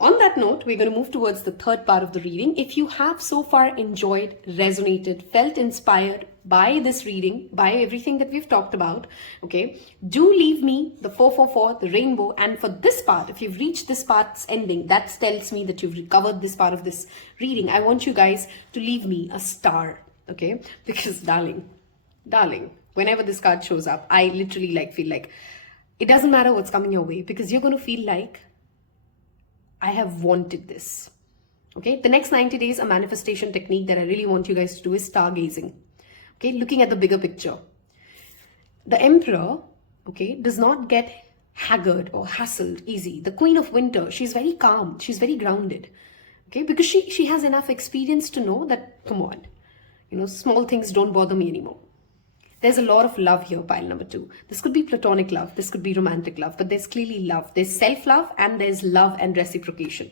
On that note, we're going to move towards the third part of the reading. If you have so far enjoyed, resonated, felt inspired by this reading, by everything that we've talked about, okay, do leave me the 444, the rainbow. And for this part, if you've reached this part's ending, that tells me that you've recovered this part of this reading. I want you guys to leave me a star, okay? Because darling, whenever this card shows up, I literally feel like it doesn't matter what's coming your way, because you're going to feel like, I have wanted this. Okay, the next 90 days, a manifestation technique that I really want you guys to do is stargazing. Okay, looking at the bigger picture. The Emperor, okay, does not get haggard or hassled easy. The Queen of Winter, she's very calm, she's very grounded. Okay, because she has enough experience to know that, come on, you know, small things don't bother me anymore. There's a lot of love here, pile number 2. This could be platonic love, this could be romantic love, but there's clearly love. There's self-love and there's love and reciprocation.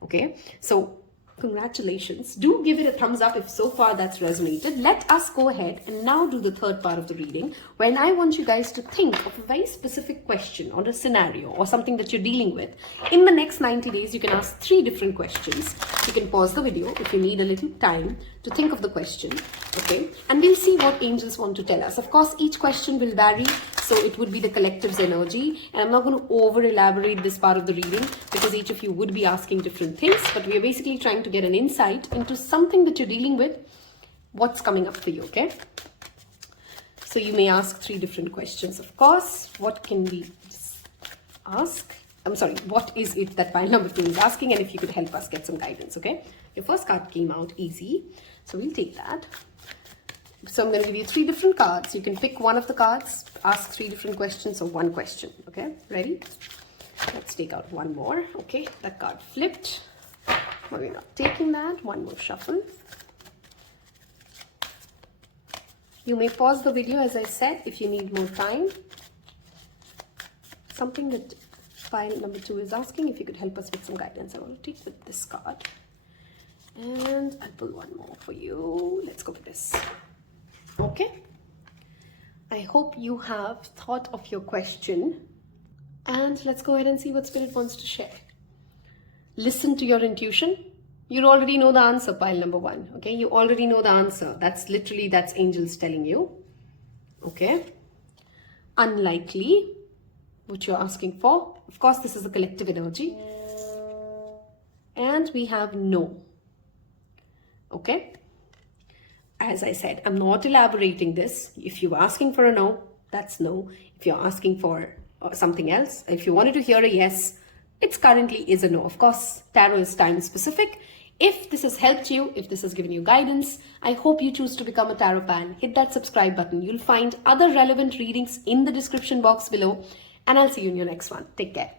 Okay, so congratulations. Do give it a thumbs up if so far that's resonated. Let us go ahead and now do the third part of the reading, when I want you guys to think of a very specific question or a scenario or something that you're dealing with. In the next 90 days, you can ask 3 different questions. You can pause the video if you need a little time to think of the question, okay? And we'll see what angels want to tell us. Of course, each question will vary, so it would be the collective's energy. And I'm not going to over-elaborate this part of the reading because each of you would be asking different things, but we are basically trying to get an insight into something that you're dealing with, what's coming up for you, okay? So you may ask 3 different questions, of course. What can we ask? I'm sorry, what is it that pile number 2 is asking, and if you could help us get some guidance, okay? Your first card came out easy, so we'll take that. So I'm going to give you 3 different cards. You can pick one of the cards, ask 3 different questions or 1 question, okay? Ready? Let's take out 1 more, okay? That card flipped. But we're not taking that. 1 more shuffle. You may pause the video, as I said, if you need more time. Something that pile number 2 is asking, if you could help us with some guidance. I want to take with this card. And I'll pull 1 more for you. Let's go with this. Okay. I hope you have thought of your question. And let's go ahead and see what Spirit wants to share. Listen to your intuition. You already know the answer, pile number 1. Okay, you already know the answer. That's angels telling you. Okay. Unlikely, what you're asking for. Of course, this is a collective energy. And we have no. Okay. As I said, I'm not elaborating this. If you're asking for a no, that's no. If you're asking for something else, if you wanted to hear a yes, it's currently is a no. Of course, tarot is time specific. If this has helped you, if this has given you guidance, I hope you choose to become a tarot fan. Hit that subscribe button. You'll find other relevant readings in the description box below. And I'll see you in your next one. Take care.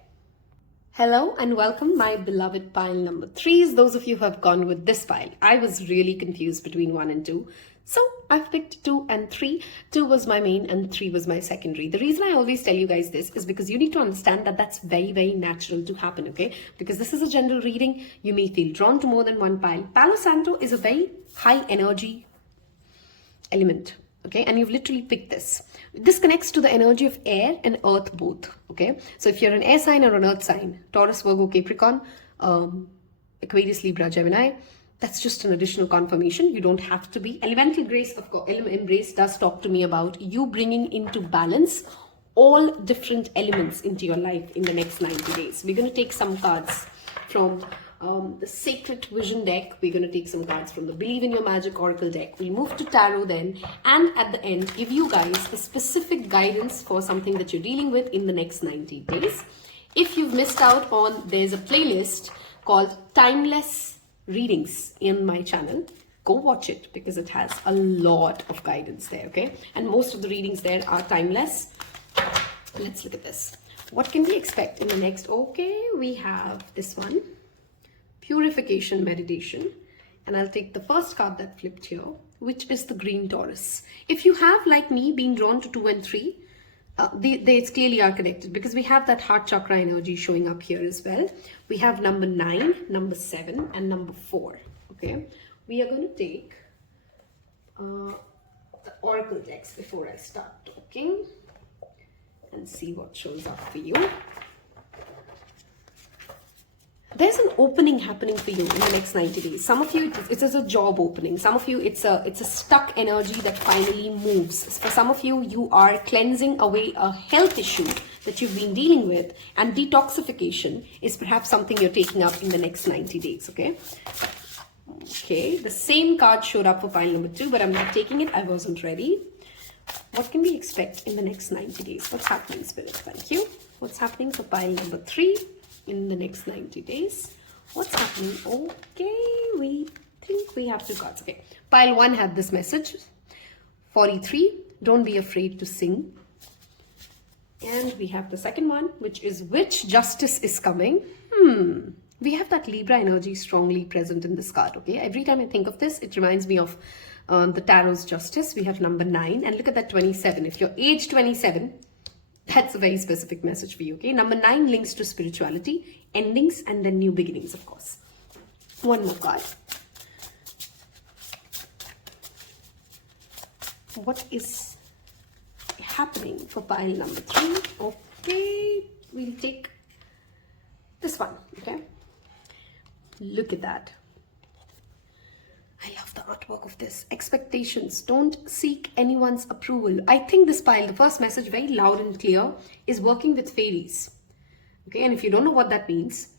Hello and welcome, my beloved pile number 3s. Those of you who have gone with this pile. I was really confused between 1 and 2. So I've picked 2 and 3. 2 was my main and 3 was my secondary. The reason I always tell you guys this is because you need to understand that that's very, very natural to happen, okay? Because this is a general reading. You may feel drawn to more than one pile. Palo Santo is a very high energy element, okay? And you've literally picked this. This connects to the energy of air and earth both, okay? So if you're an air sign or an earth sign, Taurus, Virgo, Capricorn, Aquarius, Libra, Gemini, that's just an additional confirmation. You don't have to be. Elemental grace, of course, embrace does talk to me about you bringing into balance all different elements into your life in the next 90 days. We're going to take some cards from the Sacred Vision deck. We're going to take some cards from the Believe in Your Magic Oracle deck. We'll move to Tarot then, and at the end, give you guys a specific guidance for something that you're dealing with in the next 90 days. If you've missed out on, there's a playlist called Timeless Readings in my channel. Go watch it because it has a lot of guidance there, okay? And most of the readings there are timeless. Let's look at this. What can we expect in the next? Okay, we have this one. Purification meditation. And I'll take the first card that flipped here, which is the green Taurus. If you have, like me, been drawn to 2 and 3, they clearly are connected because we have that heart chakra energy showing up here as well. We have number 9, number 7, and number 4. Okay, we are going to take the oracle decks before I start talking and see what shows up for you. There's an opening happening for you in the next 90 days. Some of you, it's a job opening. Some of you, it's a stuck energy that finally moves. For some of you, you are cleansing away a health issue that you've been dealing with, and detoxification is perhaps something you're taking up in the next 90 days, okay? Okay, the same card showed up for pile number 2, but I'm not taking it. I wasn't ready. What can we expect in the next 90 days? What's happening, Spirit? Thank you. What's happening for pile number 3? In the next 90 days, what's happening? Okay, we think we have 2 cards. Okay, pile 1 had this message. 43, don't be afraid to sing. And we have the second one, which is which justice is coming. We have that Libra energy strongly present in this card. Okay, every time I think of this, it reminds me of the Tarot's Justice, we have number 9. And look at that 27. If you're age 27, that's a very specific message for you, okay? Number 9 links to spirituality, endings, and then new beginnings, of course. One more card. What is happening for pile number 3? Okay, we'll take this one, okay? Look at that. I love the artwork of this. Expectations. Don't seek anyone's approval. I think this pile, the first message, very loud and clear, is working with fairies. Okay, and if you don't know what that means,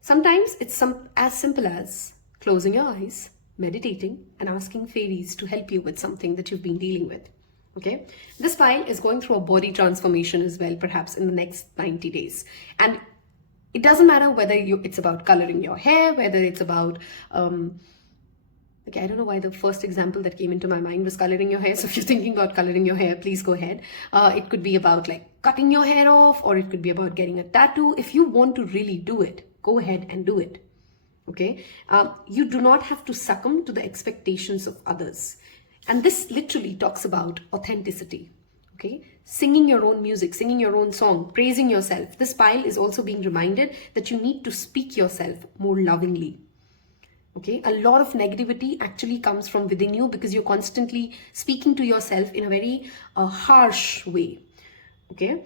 sometimes it's as simple as closing your eyes, meditating, and asking fairies to help you with something that you've been dealing with. Okay, this pile is going through a body transformation as well, perhaps in the next 90 days. And it doesn't matter whether it's about coloring your hair, whether it's about... okay, I don't know why the first example that came into my mind was coloring your hair. So if you're thinking about coloring your hair, please go ahead. It could be about like cutting your hair off, or it could be about getting a tattoo. If you want to really do it, go ahead and do it. Okay, you do not have to succumb to the expectations of others. And this literally talks about authenticity. Okay, singing your own music, singing your own song, praising yourself. This pile is also being reminded that you need to speak yourself more lovingly. Okay, a lot of negativity actually comes from within you because you're constantly speaking to yourself in a very harsh way. Okay,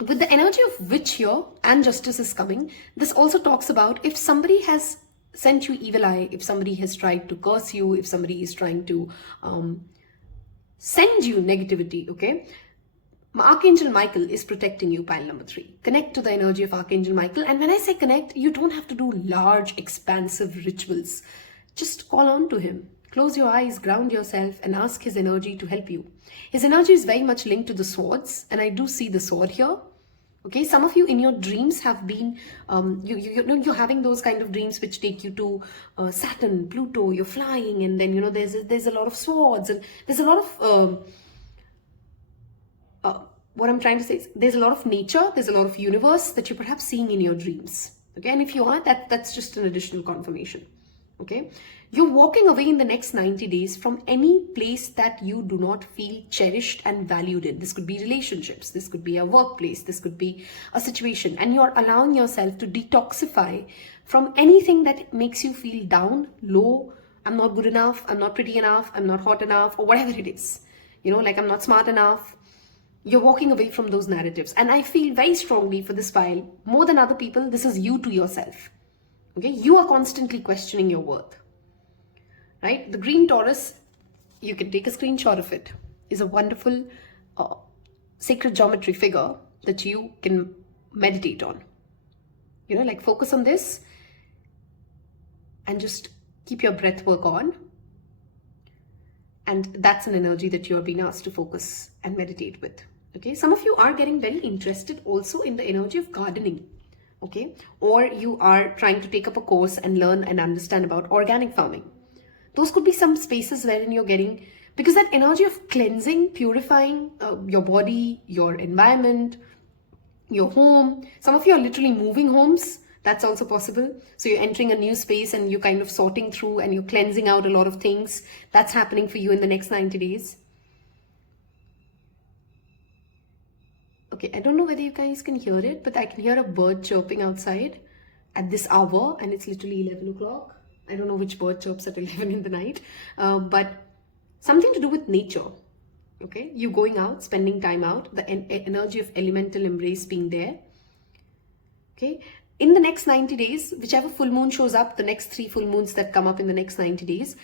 with the energy of witch here and justice is coming, this also talks about if somebody has sent you evil eye, if somebody has tried to curse you, if somebody is trying to send you negativity, okay? Archangel Michael is protecting you, pile number 3. Connect to the energy of Archangel Michael. And when I say connect, you don't have to do large, expansive rituals. Just call on to him. Close your eyes, ground yourself, and ask his energy to help you. His energy is very much linked to the swords, and I do see the sword here. Okay, some of you in your dreams have been, you're having those kind of dreams which take you to Saturn, Pluto, you're flying, and then, there's a lot of swords, and there's a lot of... what I'm trying to say is there's a lot of nature, there's a lot of universe that you're perhaps seeing in your dreams. Okay, and if you are, that's just an additional confirmation. Okay, you're walking away in the next 90 days from any place that you do not feel cherished and valued in. This could be relationships, this could be a workplace, this could be a situation, and you're allowing yourself to detoxify from anything that makes you feel down, low, I'm not good enough, I'm not pretty enough, I'm not hot enough, or whatever it is. Like I'm not smart enough. You're walking away from those narratives. And I feel very strongly for this pile, more than other people, this is you to yourself. Okay, you are constantly questioning your worth. Right? The green Taurus, you can take a screenshot of it, is a wonderful sacred geometry figure that you can meditate on. Like focus on this and just keep your breath work on. And that's an energy that you are being asked to focus and meditate with. Okay, some of you are getting very interested also in the energy of gardening. Okay, or you are trying to take up a course and learn and understand about organic farming. Those could be some spaces wherein you're getting, because that energy of cleansing, purifying your body, your environment, your home. Some of you are literally moving homes. That's also possible. So you're entering a new space and you're kind of sorting through and you're cleansing out a lot of things. That's happening for you in the next 90 days. Okay, I don't know whether you guys can hear it, but I can hear a bird chirping outside at this hour, and it's literally 11 o'clock. I don't know which bird chirps at 11 in the night, but something to do with nature. Okay, you going out, spending time out, the energy of elemental embrace being there. Okay, in the next 90 days, whichever full moon shows up, the next 3 full moons that come up in the next 90 days,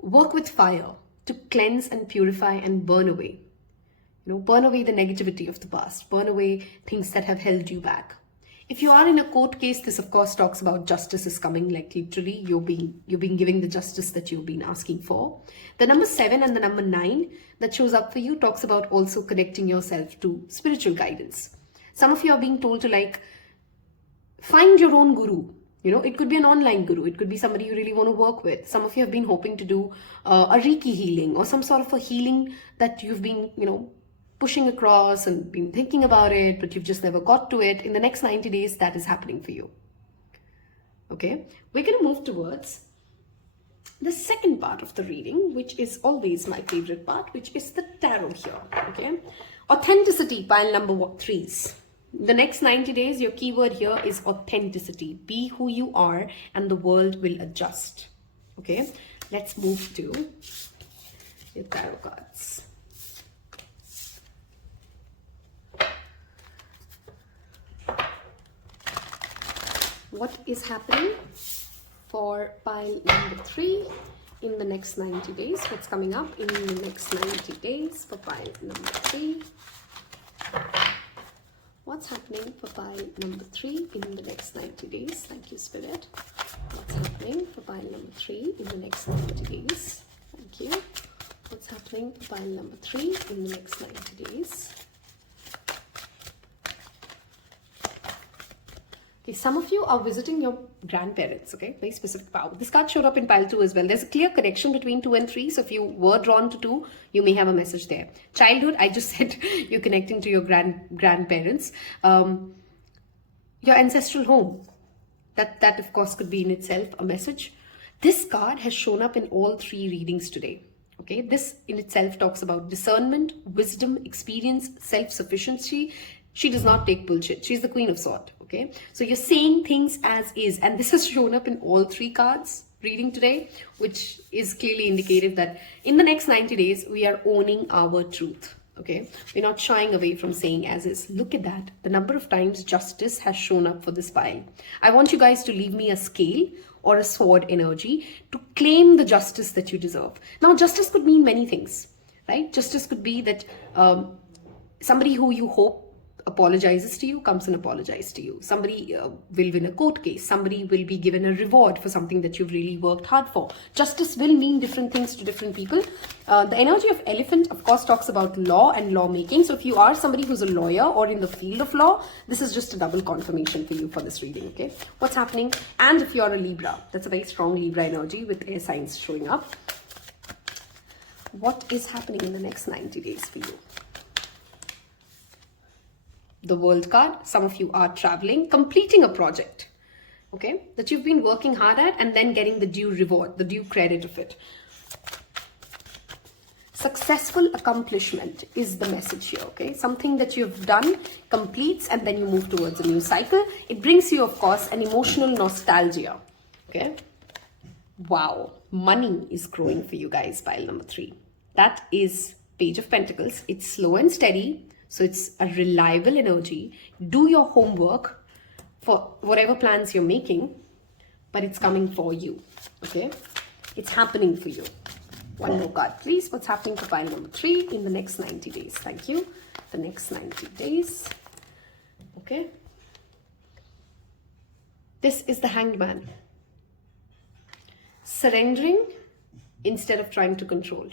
work with fire to cleanse and purify and burn away. Burn away the negativity of the past, burn away things that have held you back. If you are in a court case, this of course talks about justice is coming, like literally you're being giving the justice that you've been asking for. The number 7 and the number 9 that shows up for you talks about also connecting yourself to spiritual guidance. Some of you are being told to find your own guru. It could be an online guru. It could be somebody you really want to work with. Some of you have been hoping to do a Reiki healing or some sort of a healing that you've been, pushing across and been thinking about it, but you've just never got to it. In the next 90 days, that is happening for you. Okay, we're going to move towards the second part of the reading, which is always my favorite part, which is the tarot here. Okay, authenticity, pile number 3s. The next 90 days, your keyword here is authenticity. Be who you are and the world will adjust. Okay, let's move to your tarot cards. What is happening for pile number 3 in the next 90 days? What's coming up in the next 90 days for pile number 3? What's happening for pile number 3 in the next 90 days? Thank you, Spirit. What's happening for pile number 3 in the next 90 days? Thank you. What's happening for pile number 3 in the next 90 days? Okay, some of you are visiting your grandparents, okay? Very specific power. This card showed up in pile 2 as well. There's a clear connection between 2 and 3. So if you were drawn to 2, you may have a message there. Childhood, I just said you're connecting to your grandparents. Your ancestral home. That of course could be in itself a message. This card has shown up in all 3 readings today. Okay, this in itself talks about discernment, wisdom, experience, self-sufficiency. She does not take bullshit. She's the Queen of Swords. Okay, so you're saying things as is, and this has shown up in all 3 cards reading today, which is clearly indicative that in the next 90 days we are owning our truth. Okay, we're not shying away from saying as is. Look at that, the number of times justice has shown up for this pile. I want you guys to leave me a scale or a sword energy to claim the justice that you deserve. Now, justice could mean many things, right? Justice could be that somebody who you hope apologizes to you comes and apologizes to you. Somebody will win a court case. Somebody will be given a reward for something that you've really worked hard for. Justice will mean different things to different people. The energy of elephant, of course, talks about law and lawmaking. So if you are somebody who's a lawyer or in the field of law, this is just a double confirmation for you for this reading, okay? What's happening? And if you're a Libra, that's a very strong Libra energy with air signs showing up. What is happening in the next 90 days for you? The World card, some of you are traveling, completing a project, okay, that you've been working hard at and then getting the due reward, the due credit of it. Successful accomplishment is the message here, okay? Something that you've done completes and then you move towards a new cycle. It brings you, of course, an emotional nostalgia, okay? Wow, money is growing for you guys, pile number 3. That is Page of Pentacles. It's slow and steady. So it's a reliable energy. Do your homework for whatever plans you're making, but it's coming for you, okay? It's happening for you. One more card, please. What's happening for pile number 3 in the next 90 days? Thank you. The next 90 days, okay? This is the Hanged Man. Surrendering instead of trying to control.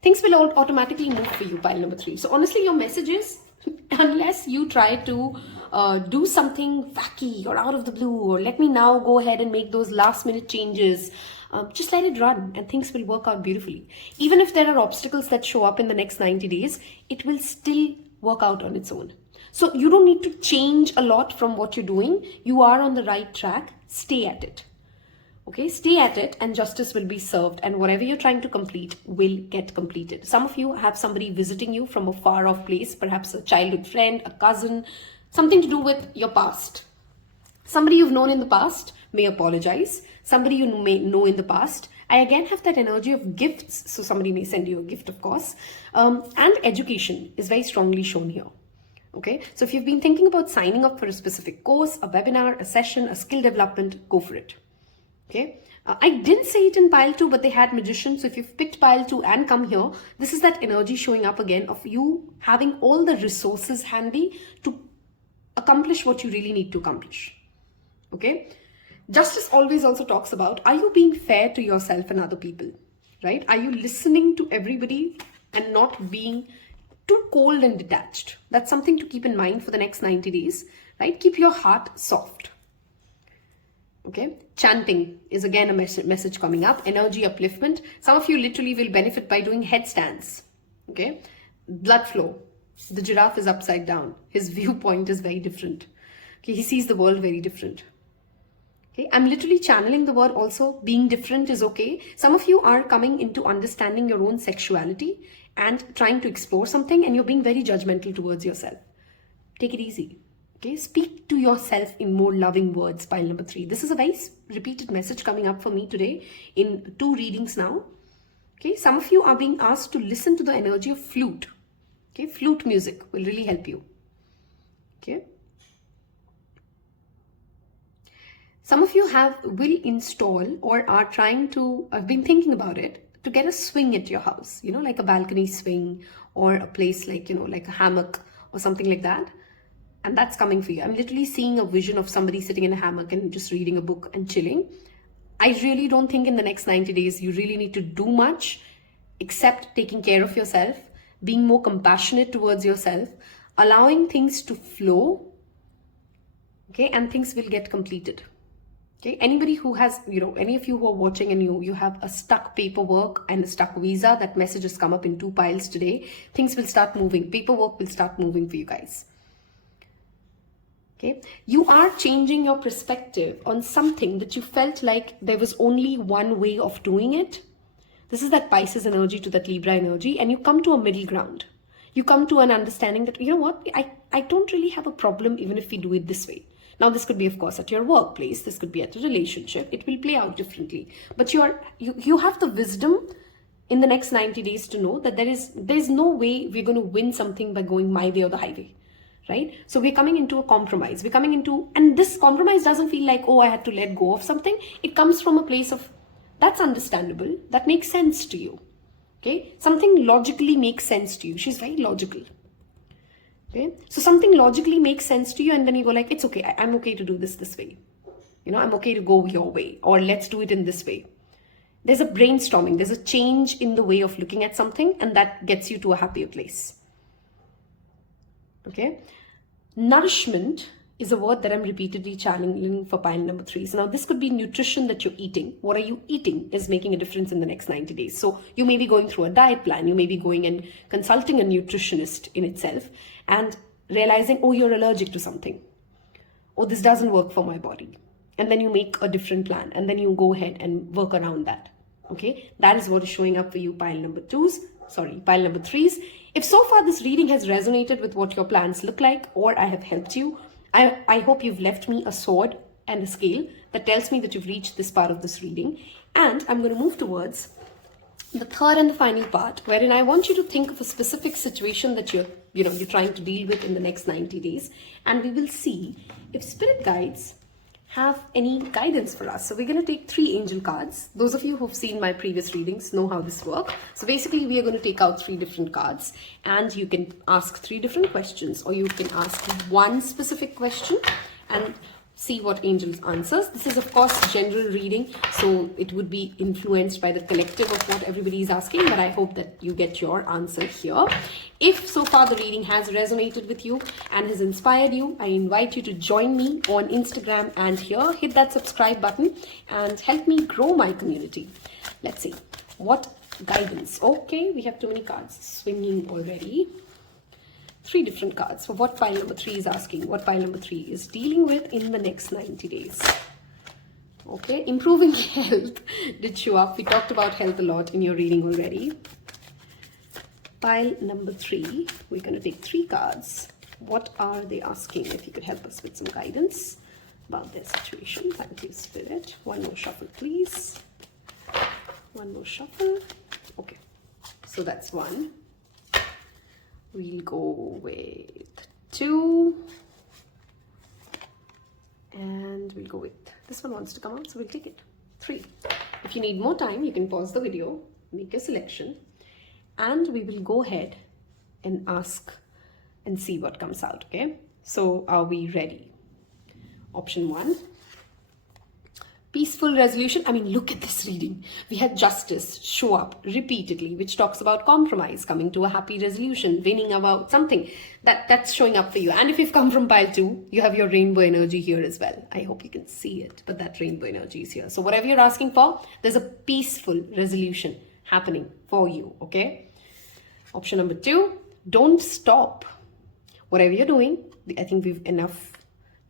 Things will automatically move for you, pile number 3. So honestly, your message is, unless you try to do something wacky or out of the blue, or let me now go ahead and make those last minute changes, just let it run and things will work out beautifully. Even if there are obstacles that show up in the next 90 days, it will still work out on its own. So you don't need to change a lot from what you're doing. You are on the right track. Stay at it. Okay, stay at it and justice will be served, and whatever you're trying to complete will get completed. Some of you have somebody visiting you from a far off place, perhaps a childhood friend, a cousin, something to do with your past. Somebody you've known in the past may apologize. Somebody you may know in the past. I again have that energy of gifts, so somebody may send you a gift, of course. And education is very strongly shown here. Okay, so if you've been thinking about signing up for a specific course, a webinar, a session, a skill development, go for it. Okay, I didn't say it in pile 2, but they had magician. So if you've picked pile 2 and come here, this is that energy showing up again of you having all the resources handy to accomplish what you really need to accomplish. Okay, justice always also talks about, are you being fair to yourself and other people, right? Are you listening to everybody and not being too cold and detached? That's something to keep in mind for the next 90 days, right? Keep your heart soft. Okay, chanting is again a message coming up. Energy upliftment. Some of you literally will benefit by doing headstands. Okay, blood flow. The giraffe is upside down. His viewpoint is very different. Okay, he sees the world very different. Okay, I'm literally channeling the word also. Being different is okay. Some of you are coming into understanding your own sexuality and trying to explore something, and you're being very judgmental towards yourself. Take it easy. Okay, speak to yourself in more loving words. Pile number 3. This is a very repeated message coming up for me today in 2 readings now. Okay, some of you are being asked to listen to the energy of flute. Okay, flute music will really help you. Okay. Some of you will install or are trying to, I've been thinking about it, to get a swing at your house, you know, like a balcony swing or a place like, you know, like a hammock or something like that. And that's coming for you. I'm literally seeing a vision of somebody sitting in a hammock and just reading a book and chilling. I really don't think in the next 90 days you really need to do much except taking care of yourself, being more compassionate towards yourself, allowing things to flow, okay, and things will get completed. Okay, anybody who has, you know, any of you who are watching and you have a stuck paperwork and a stuck visa, that message has come up in 2 piles today. Things will start moving. Paperwork will start moving for you guys. Okay, you are changing your perspective on something that you felt like there was only one way of doing it. This is that Pisces energy to that Libra energy, and you come to a middle ground. You come to an understanding that, you know what, I don't really have a problem even if we do it this way. Now, this could be, of course, at your workplace. This could be at a relationship. It will play out differently. But you have the wisdom in the next 90 days to know that there's no way we're going to win something by going my way or the highway, right? So we're coming into a compromise. We're coming into, and this compromise doesn't feel like, oh, I had to let go of something. It comes from a place of, that's understandable. That makes sense to you. Okay? Something logically makes sense to you. She's very logical. Okay, so something logically makes sense to you, and then you go like, it's okay, I'm okay to do this way. You know, I'm okay to go your way, or let's do it in this way. There's a brainstorming, there's a change in the way of looking at something, and that gets you to a happier place. Okay, nourishment is a word that I'm repeatedly channeling for pile number 3. So now this could be nutrition that you're eating. What are you eating is making a difference in the next 90 days. So you may be going through a diet plan. You may be going and consulting a nutritionist in itself and realizing, oh, you're allergic to something. Oh, this doesn't work for my body. And then you make a different plan and then you go ahead and work around that. Okay, that is what is showing up for you, pile number 3s. If so far this reading has resonated with what your plans look like, or I have helped you, I hope you've left me a sword and a scale that tells me that you've reached this part of this reading. And I'm going to move towards the third and the final part, wherein I want you to think of a specific situation that you're trying to deal with in the next 90 days. And we will see if spirit guides have any guidance for us. So we're going to take 3 angel cards. Those of you who've seen my previous readings know how this works. So basically we are going to take out 3 different cards, and you can ask 3 different questions, or you can ask one specific question and see what angels answers. This is of course general reading, so it would be influenced by the collective of what everybody is asking, but I hope that you get your answer here. If so far the reading has resonated with you and has inspired you, I invite you to join me on Instagram and here. Hit that subscribe button and help me grow my community. Let's see what guidance. Okay, we have too many cards swinging already. 3 different cards for what pile number 3 is asking, what pile number 3 is dealing with in the next 90 days. Okay, improving health did show up. We talked about health a lot in your reading already. Pile number 3, we're going to take 3 cards. What are they asking? If you could help us with some guidance about their situation. Thank you, Spirit. One more shuffle, please. One more shuffle. Okay, so that's 1. We'll go with 2, and we'll go with, this one wants to come out, so we'll take it, 3. If you need more time, you can pause the video, make your selection, and we will go ahead and ask and see what comes out. Okay, so are we ready? Option 1, peaceful resolution. I mean, look at this reading. We had justice show up repeatedly, which talks about compromise, coming to a happy resolution, winning about something. That's showing up for you. And if you've come from pile 2, you have your rainbow energy here as well. I hope you can see it, but that rainbow energy is here. So whatever you're asking for, there's a peaceful resolution happening for you. Okay. Option number 2, don't stop. Whatever you're doing, I think we've enough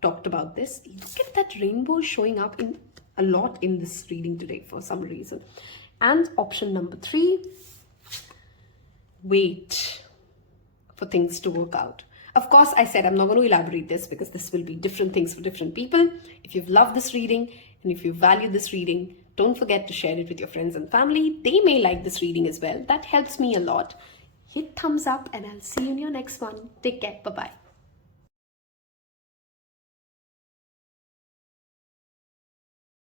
talked about this. Look at that rainbow showing up in a lot in this reading today for some reason. And option number 3, wait for things to work out. Of course, I said I'm not going to elaborate this because this will be different things for different people. If you've loved this reading and if you value this reading, don't forget to share it with your friends and family. They may like this reading as well. That helps me a lot. Hit thumbs up and I'll see you in your next one. Take care. Bye-bye.